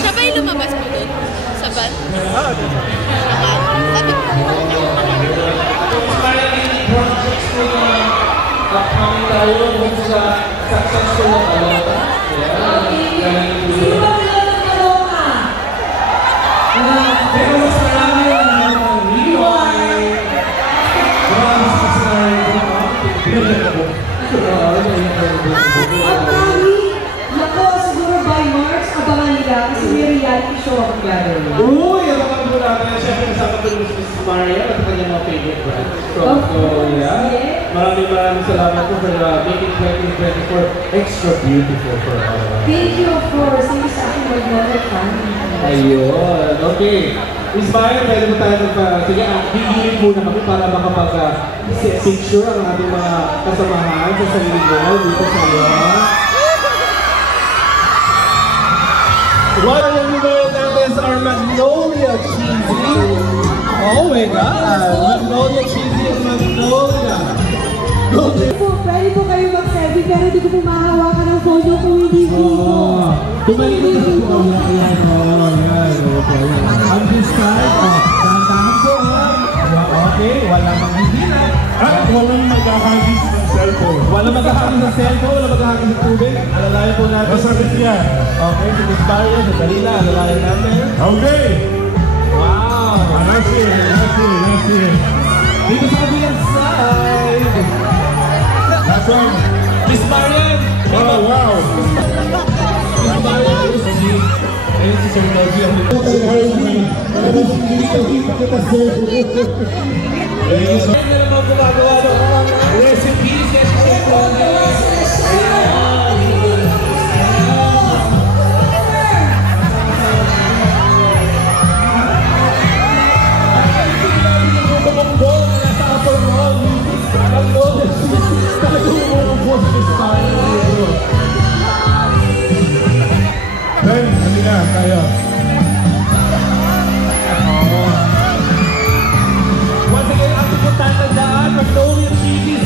Siya ba yung lumabas mo dun? Sa van? Sabi ko. Kami tayo kung sa successful na kalata. Sino ba pinagkakaloka? Pero mas marami ang rewind. Maraming sasay. Ako, siguro by March, abangan nila kasi may reality show ako gagawin. Uy! Abangan po natin. Siyempre kasama ko yung Miss Maria at kanyang mga favorite brands. So, yeah. Maraming salamat po for making 2024 extra beautiful for all of us. Thank you for saying sa akin mag-level fan. Ayun. Okay. Miss Maria, pwede mo tayo sige, higilin muna kami para makapag-picture ang ating mga kasamahan sa sarili mo dito sa iyo. What are you doing? That is our Magnolia Cheesy. Oh my God! Magnolia Cheesy and Magnolia. Pwede po kayo mag-selfie pero hindi ko po mahahawakan ang phone nyo kung hindi ko. Tumalik na po. Ayan. Ang discard. Tantahan po. Okay. Walang maghihilan. Walang maghahagis ng cellphone. Walang maghahagis ng cellphone. Walang maghahagis ng tubig. Alalayan po natin. Masabit yan. Okay. Si Miss Maria. Sa Dalila. Alalayan natin. Okay. Wow. Let's see. Dito sa kabilang side. That's one. Miss Marian! Wow. Miss Marian, ayun si Sir Logie. Ayun na naman gumagawa ng recipes yan si Sir Logie. Ben, halika tayo. Once again, ang pupuntahan tandaan, Magnolia Cheesy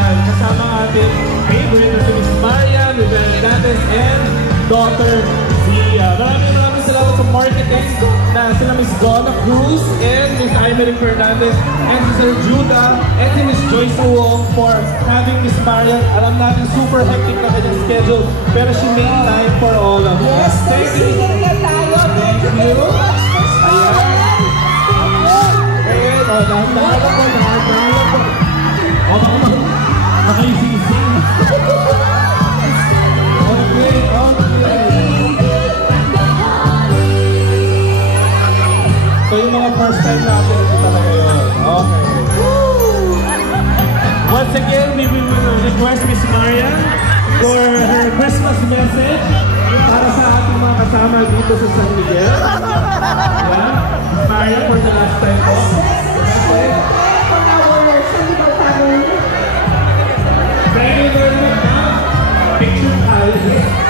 Ayan, kasama ang ating favorite na si Miss Maria, Miss Hernandez, and daughter Zia. Maraming salamat sa marketing na sila Miss Donna Cruz and Miss Imery Fernandez and si Sir Judah and si Miss Joyce Uong for having Miss Maria. Alam natin super hectic na kanyang schedule pero she made time for all of us. Yes, Thank you. Thank you. Ayan. Ayun, dahan-dahan po. Nakalising-sing. Okay. So yung mga first time natin, ito talaga yun. Okay. Once again, we will request Miss Maria for her Christmas message para sa ating mga kasama dito sa San Miguel. Yeah? Miss Maria, for the last time po. Thank you very much. Picture tayo.